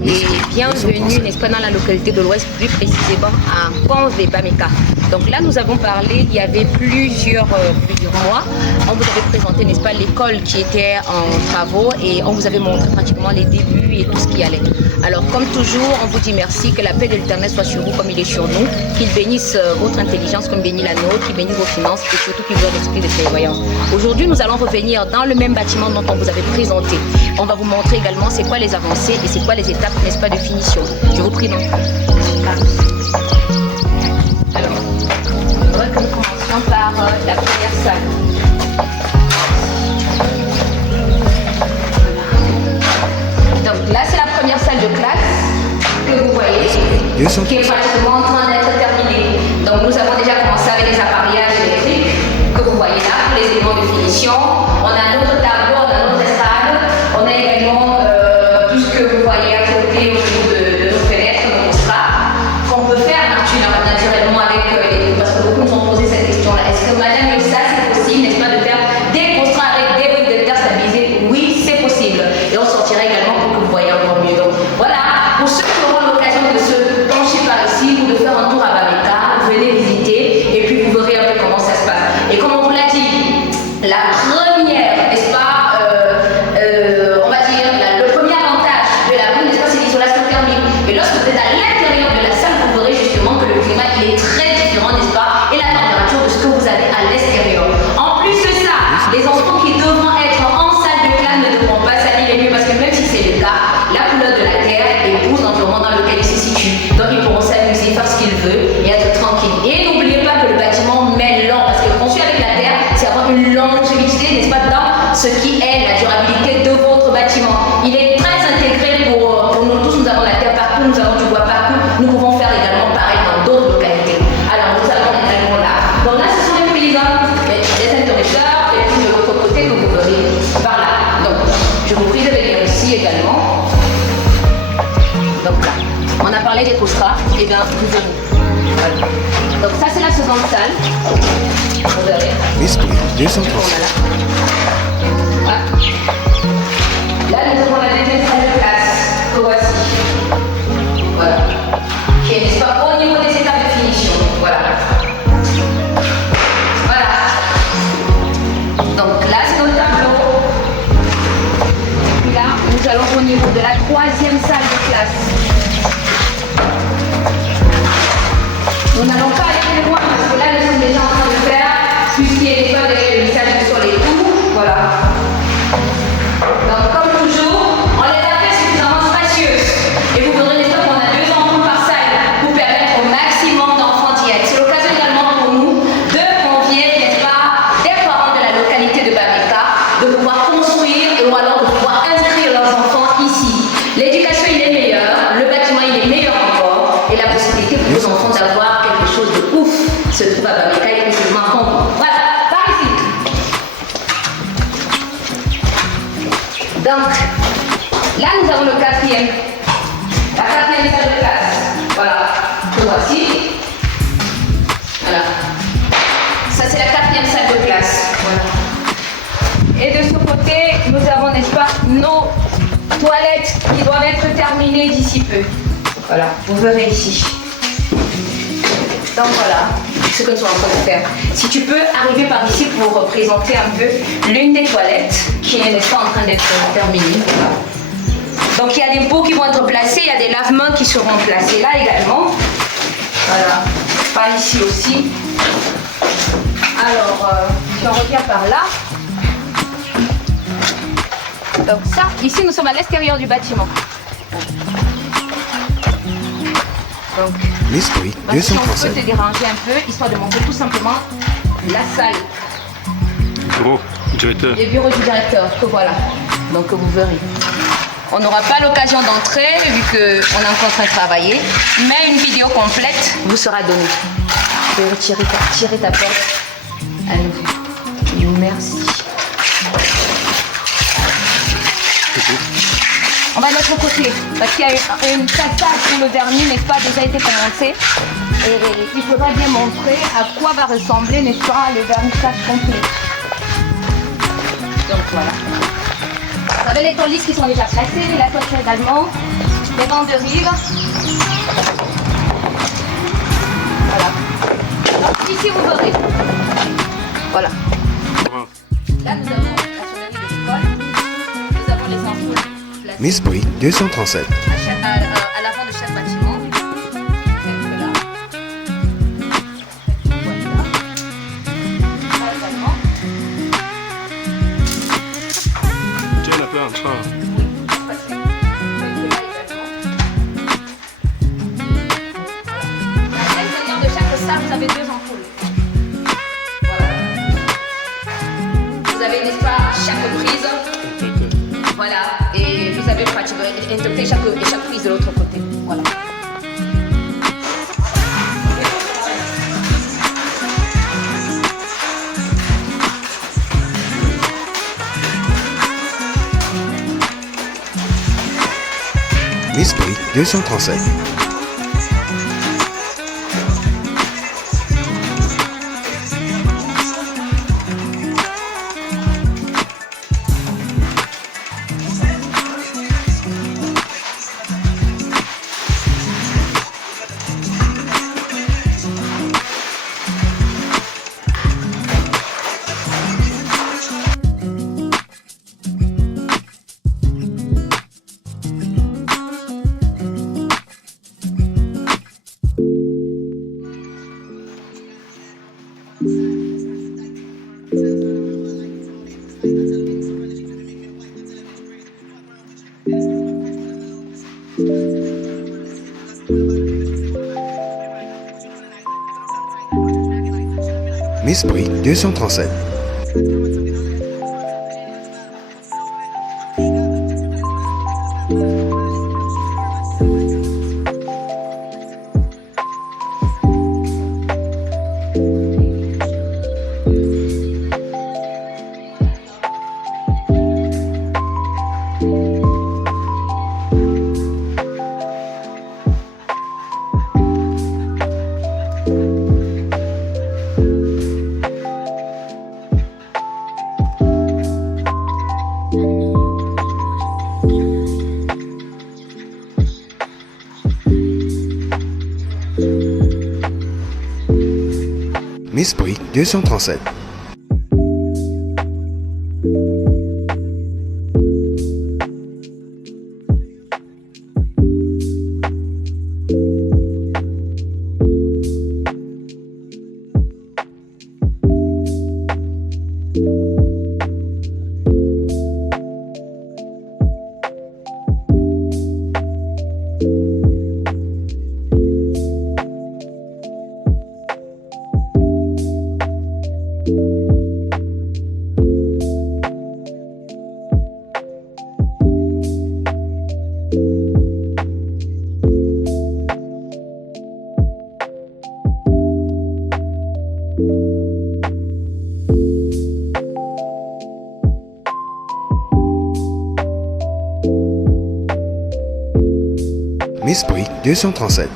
Et bienvenue, n'est-ce pas, dans la localité de l'Ouest, plus précisément à Panvé-Bameka. Donc là, nous avons parlé, il y avait plusieurs mois, on vous avait présenté, n'est-ce pas, l'école qui était en travaux et on vous avait montré pratiquement les débuts et tout ce qui allait. Alors, comme toujours, on vous dit merci, que la paix de l'Éternel soit sur vous comme il est sur nous, qu'il bénisse votre intelligence comme bénit la nôtre, qu'il bénisse vos finances et surtout qu'il vous donne l'esprit de prévoyance. Aujourd'hui, nous allons revenir dans le même bâtiment dont on vous avait présenté. On va vous montrer également c'est quoi les avancées et c'est quoi les étapes, n'est-ce pas, de finition. Je vous prie donc. Alors, je voudrais que nous commencions par la première salle. Donc là, c'est la première salle de classe que vous voyez, qui est pratiquement en train d'être terminée. Donc nous avons déjà commencé avec les appareillages électriques que vous voyez là, pour les éléments de finition. On a notre tableau, on a notre estrade, on a également tout ce que vous voyez à côté au niveau de nos fenêtres, nos strates, qu'on peut faire naturellement avec les... Parce que beaucoup nous ont posé cette question-là. Est-ce que madame, ça c'est possible, n'est-ce pas, de faire des constructions avec des briques de terre stabilisées? Oui, c'est possible. Et on sortira également pour que vous voyez encore mieux. Donc voilà, pour ceux qui auront l'occasion de se pencher par ici ou de faire un tour à Bameka, venez visiter et puis vous verrez un peu comment ça se passe. Et comme on vous l'a dit, la première, n'est-ce pas, on va dire, le premier avantage de la rue, n'est-ce pas, c'est l'isolation thermique. Et lorsque vous êtes à l'intérieur de la salle, vous verrez justement que le climat il est très différent, n'est-ce pas, et la température de ce que vous avez à l'extérieur. En plus de ça, les enfants qui devront être en salle de classe ne devront pas salir les murs parce que même si c'est le cas, la couleur de la terre épouse l'environnement dans lequel ils se situent. Donc ils pourront s'amuser, faire ce qu'ils veulent et être tranquilles. Et n'oubliez pas que le bâtiment met lent, parce que conçu avec la terre, c'est avoir une longévité, n'est-ce pas, dans ce qui est la durabilité de votre bâtiment. Il est très intégré pour nous tous. Nous avons la terre partout, nous avons du bois partout. Nous pouvons faire également pareil dans d'autres localités. Alors nous allons également là. Donc là, ce sont les paysans, les interrupteurs, et puis de l'autre côté que vous verrez par là. Donc je vous prie de venir ici également. Donc là, on a parlé des costras, et bien vous verrez. Voilà. Donc ça c'est la seconde salle. Vous verrez. L'esprit décentré. Voilà. Là nous avons la deuxième salle de classe que voici. Voilà. Qui est, n'est-ce pas, au niveau des étapes de finition. Voilà. Voilà. Donc là c'est notre tableau. Et puis là, nous allons au niveau de la troisième salle de classe. Nous n'allons pas aller plus loin parce que là, nous sommes déjà en train de faire tout ce qui est l'école de l'élissage sur les tours. Voilà. Donc, comme toujours, on les a fait suffisamment spacieuses. Et vous verrez, n'est-ce pas, qu'on a 2 enfants par salle pour permettre au maximum d'enfants d'y être. C'est l'occasion également pour nous de convier, n'est-ce pas, des parents de la localité de Bameka de pouvoir construire ou alors de pouvoir inscrire leurs enfants ici. L'éducation, il est meilleure, le bâtiment, il est meilleur encore, et la possibilité pour vos enfants d'avoir quelque chose de ouf se trouve à Bameka et précisément à Congo. Voilà, par ici. Donc, là, nous avons le quatrième. La quatrième salle de classe. Voilà, que voici. Voilà. Ça, c'est la quatrième salle de classe. Voilà. Et de ce côté, nous avons, n'est-ce pas, nos toilettes qui doivent être terminées d'ici peu. Voilà, vous verrez ici. Donc voilà, ce que nous sommes en train de faire. Si tu peux arriver par ici pour représenter un peu l'une des toilettes qui est, n'est-ce pas, en train d'être terminée. Voilà. Donc il y a des pots qui vont être placés, il y a des lavements qui seront placés là également. Voilà, par ici aussi. Alors, si on revient par là. Donc ça, ici nous sommes à l'extérieur du bâtiment. Donc, L'esprit si on décentré. peut te déranger un peu, histoire de montrer tout simplement la salle. Bureau, directeur. Le bureau du directeur, que voilà. Donc vous verrez. On n'aura pas l'occasion d'entrer vu qu'on est encore en train de travailler, mais une vidéo complète vous sera donnée. Je vais retirer ta porte à nouveau. Merci. On va de l'autre côté, parce qu'il y a une façade où le vernis, n'est-ce pas, déjà été commencé. Et il faudra bien montrer à quoi va ressembler, n'est-ce pas, le vernissage complet. Donc voilà. Vous avez les tondeuses qui sont déjà placées, la toiture également. les bandes de rire. Voilà. Donc ici vous verrez. Voilà. Là nous avons la sonnerie de l'école. Nous avons les ampoules placées Miss Brie 237. à l'avant de chaque bâtiment. Quelques là. Voilà. Là également. Tiens, la plante. Oui, parce que quelques là également. Voilà. À l'intérieur de chaque salle, vous avez 2 ampoules. Voilà. Vous avez, n'est-ce pas, chaque prise. Voilà. Et vous avez pratiquement interprété chaque prise de l'autre côté. Voilà. Miss Brie 237. Miss Brie 237. Miss Brie 237. Miss Brie 237.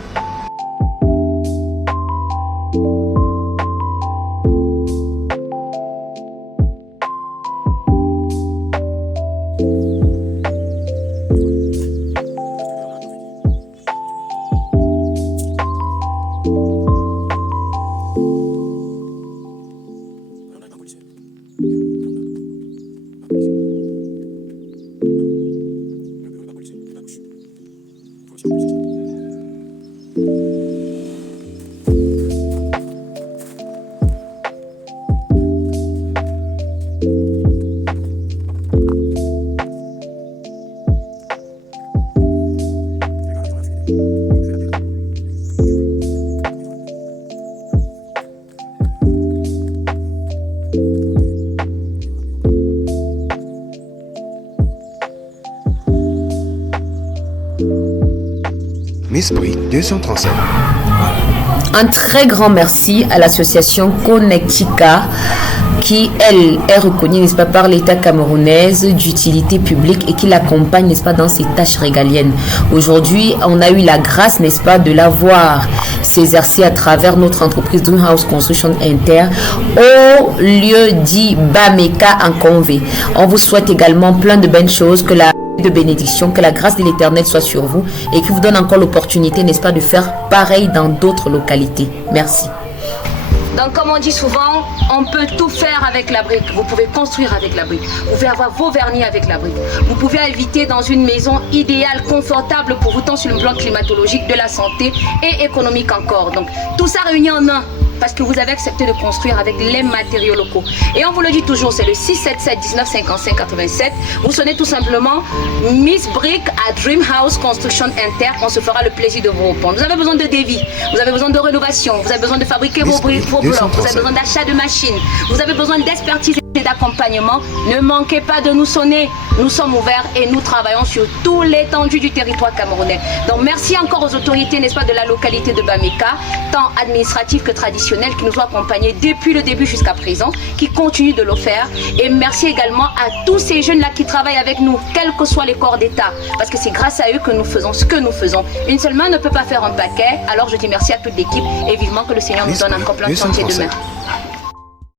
Miss Brie 237. Un très grand merci à l'association Connectica qui, elle, est reconnue, n'est-ce pas, par l'État camerounaise d'utilité publique et qui l'accompagne, n'est-ce pas, dans ses tâches régaliennes. Aujourd'hui, on a eu la grâce, n'est-ce pas, de l'avoir s'exercer à travers notre entreprise Dreamhouse Construction Inter au lieu dit Bameka en Convé. On vous souhaite également plein de bonnes choses, que la de bénédiction, que la grâce de l'Éternel soit sur vous et qui vous donne encore l'opportunité, n'est-ce pas, de faire pareil dans d'autres localités. Merci. Donc, comme on dit souvent, on peut tout faire avec la brique. Vous pouvez construire avec la brique. Vous pouvez avoir vos vernis avec la brique. Vous pouvez habiter dans une maison idéale, confortable pour vous, tant sur le plan climatologique, de la santé et économique encore. Donc, tout ça réuni en un. Parce que vous avez accepté de construire avec les matériaux locaux. Et on vous le dit toujours, c'est le 677 19 55 87. Vous sonnez tout simplement Miss Brick à Dream House Construction Inter. On se fera le plaisir de vous répondre. Vous avez besoin de devis, vous avez besoin de rénovation, vous avez besoin de fabriquer vos briques, vos blocs, vous avez besoin d'achat de machines, vous avez besoin d'expertise et d'accompagnement. Ne manquez pas de nous sonner. Nous sommes ouverts et nous travaillons sur tout l'étendue du territoire camerounais. Donc merci encore aux autorités, n'est-ce pas, de la localité de Bameka, tant administratives que traditionnelles, qui nous ont accompagnés depuis le début jusqu'à présent, qui continuent de le faire. Et merci également à tous ces jeunes-là qui travaillent avec nous, quels que soient les corps d'État, parce que c'est grâce à eux que nous faisons ce que nous faisons. Une seule main ne peut pas faire un paquet, alors je dis merci à toute l'équipe et vivement que le Seigneur nous donne encore plein de chantiers demain.